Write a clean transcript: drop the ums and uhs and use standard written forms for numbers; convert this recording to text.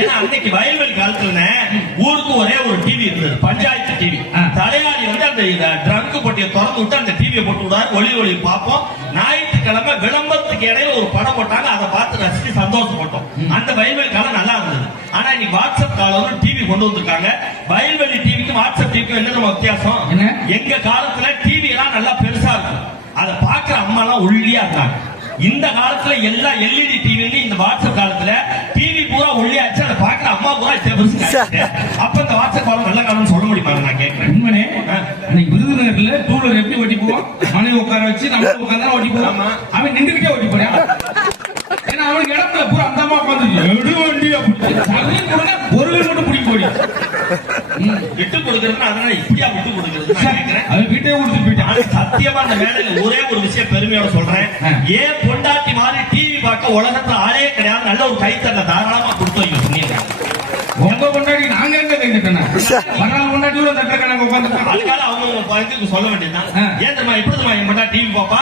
ஏன்னா அன்னைக்கு வயல்வெளி காலத்துல ஊருக்கு ஒரே ஒரு டிவி இருந்தது, பஞ்சாயத்து டிவி. தலையாளி வந்து அந்த ட்ரங்க் பொட்டியை திறந்து விட்டு அந்த டிவியை போட்டு விடாரு, ஒளி பார்ப்போம். ஞாயிற்றுக்கிழமை விளம்பரத்துக்கு இடையில ஒரு படம் போட்டாங்க, அதை பார்த்து ரசிச்சு சந்தோஷப்பட்டோம். அந்த வயல்வெளி காலம் நல்லா இருந்தது. ஆனா இன்னைக்கு வாட்ஸ்அப் காலம் டிவி கொண்டு வந்திருக்காங்க. வயல்வெளி டிவிக்கும் வாட்ஸ்அப் டிவிக்கும் என்ன வித்தியாசம்? எங்க காலத்துல டிவி எல்லாம் நல்லா பெருசா இருக்கும், அதை பாக்குற அம்மா எல்லாம் ஒல்லியா இருந்தாங்க. இந்த காலத்துல எல்லாம் எல்இடி டிவி, இந்த வாட்ஸ்அப் காலத்துல டிவி பூரா ஒல்லியாச்சு, அதை பாக்குற அம்மா பூரா அப்ப இந்த வாட்ஸ்அப் காலம் நல்ல காலம் சொல்ல முடியுமா? நான் கேட்கிறேன். உண்மையே விருதுநகர்ல டூலர் எப்படி ஓட்டி போவோம், மனைவி உட்கார வச்சு நம்ம உட்கார்ந்தா ஓட்டி போவோம். அவன் நின்றுகிட்டே ஓட்டி போறான். ஏன்னா அவனுக்கு இடத்துல பூரா அந்த அம்மா உட்காந்து வண்டி பொருள் மட்டும் பிடிக்க போடி விட்டு கொடுக்கறது. அதனால இப்படியா விட்டு கொடுக்கறது? அவன் வீட்டே கொடுத்துட்டு போயிட்டான். சத்தியமா அந்த மேடையில ஒரே ஒரு விஷயம் பெருமையோட சொல்றேன். ஏன் பொண்டாட்டி மாதிரி டிவி பார்க்க உலகத்துல ஆளே கிடையாது. நல்ல ஒரு கைத்தறல தாராளமா கொடுத்து வைக்க சொன்னீங்க. உங்க பொண்டாட்டி நாங்க எங்க கை தட்டணும்? பொண்டாட்டி தட்ட கணக்கு உட்காந்து அதுக்காக அவங்க சொல்ல வேண்டியதுதான். ஏன் தெரியுமா, எப்படி தெரியுமா என் பொண்டாட்டி டிவி பாப்பா